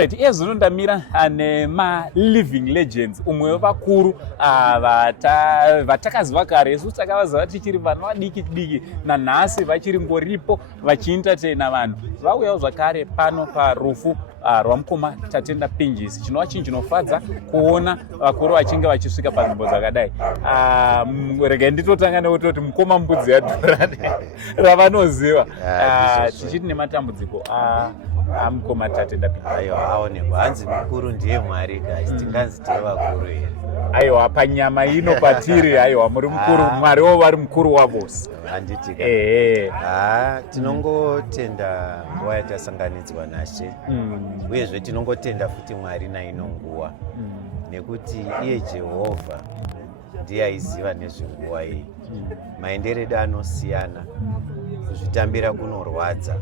Ezvinondamira nema-living legends, umwe wevakuru vatakaziva kare, isu takavaziva tichiri vana vadiki diki, nanhasi vachiri ngoripo vachientertaina vanhu. Vauyawo zvakare pano parufu rwamukoma Tatenda Pinjisi. Chinova chinhu chinofadza kuona vakuru vachinge vachisvika panzvimbo dzakadai. Regai nditotanga nekutoti mukoma mbudzi yaDhura ravanoziva. Tichiti nematambudziko amukoma Tatenda Pinjisi. Aiwa, aonekwa hanzi mukuru ndiye Mwari guys, tinganzi tiri vakuru here. Aiwa, panyama ino patiri, aiwa, muri mukuru, Mwariwo vari mukuru wavose. Handitika. Tinongotenda nguva yatasanganidzwa naShe. Uyezve tinongotenda futi Mwari naino nguva. Nekuti iye Jehovha ndiye aiziva nezvenguva iyi. Maenderedo anosiyana, kuzvitambira kunorwadza.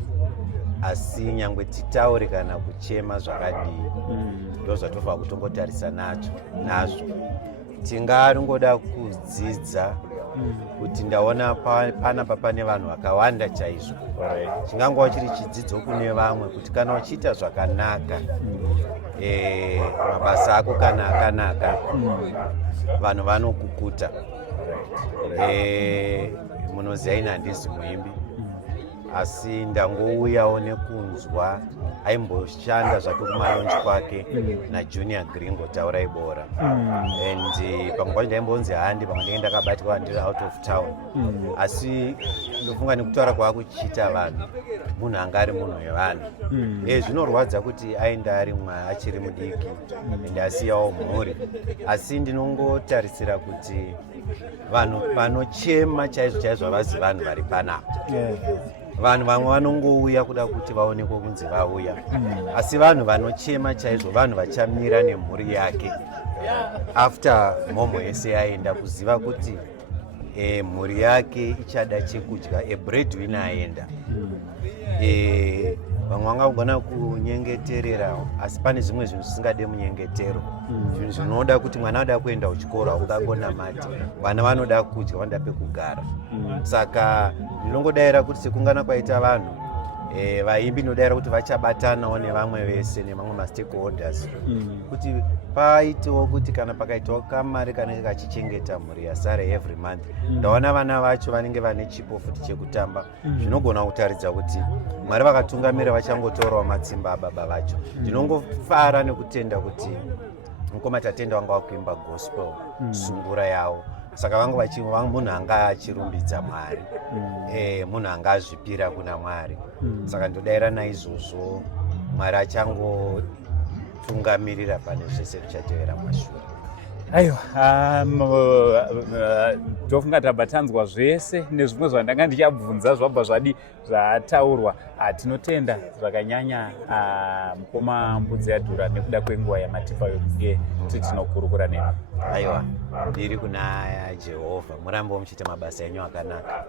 Asi nyangwe titaure kana kuchema zvakadii, ndozvatofa kutongotarisa nazvo. Tingaringoda kudzidza kuti ndaona panapa pane vanhu vakawanda chaizvo. Chingangova chiri chidzidzo kune vamwe kuti kana uchiita zvakanaka, mabasa ako kana akanaka, vanhu vanokukuta. Munoziva ini handisi muimbi, asi ndangouyawo nekunzwa aimboshanda zvake kumalonji kwake naJunior Gringo Taurai Bora. And panguva ndaimbonzi handi, pamwe ndenge ndakabatirwa ndiri out of town. Asi ndofunga nekutaura kwaakuchiita vanhu, munhu anga ari munhu wevanhu. Zvinorwadza kuti ainda ari achiri mudiki ende asiyawo mhuri. Asi ndinongotarisira kuti vanhu vanochema chaizvo chaizvo havazi vanhu vari panapa. Vanhu vamwe vanongouya kuda kuti vaonekwe kunzi vauya. Asi vanhu vanochema chaizvo, vanhu vachamira nemhuri yake after mhomho yese yaenda, kuziva kuti mhuri yake ichada chekudya, breadwinner aenda. Vamwe vangagona kunyengeterera, asi pane zvimwe zvinhu zvisingade munyengetero. Zvinhu zvinoda kuti mwana anoda kuenda kuchikoro haungangonamati, vana vanoda kudya, vanoda pekugara. Saka ndinongodaira kuti sekungana kwaita vanhu, vaimbi ndinodaira kuti vachabatanawo nevamwe vese nemamwe mastakeholders, kuti paitewo kuti kana pakaitawo kamari kanenge kachichengeta mhuri yasare every month, ndaona vana vacho vanenge vane chipo futi chekutamba. Zvinogona kutaridza kuti Mwari vakatungamira vachangotorawo matsimba ababa vacho. Ndinongofara nekutenda kuti mukoma Tatenda vanga vakuimba gospel sungura yawo. Saka munhu anga achirumbidza Mwari, munhu anga azvipira kuna Mwari. Saka ndodaira naizvozvo Mwari achangotungamirira pane zvese zvichatevera mashure. Aiwa, ndofunga tabatanzwa zvese nezvimwe zvandanga ndichabvunza zvabva zvataurwa. Tinotenda zvakanyanya mukoma mbudzi yaDhura nekuda kwenguva yamatipa yokunge tinokurukura nemi. Aiwa, ndiri kuna Jehovha, murambe muchiita mabasa enyu akanaka.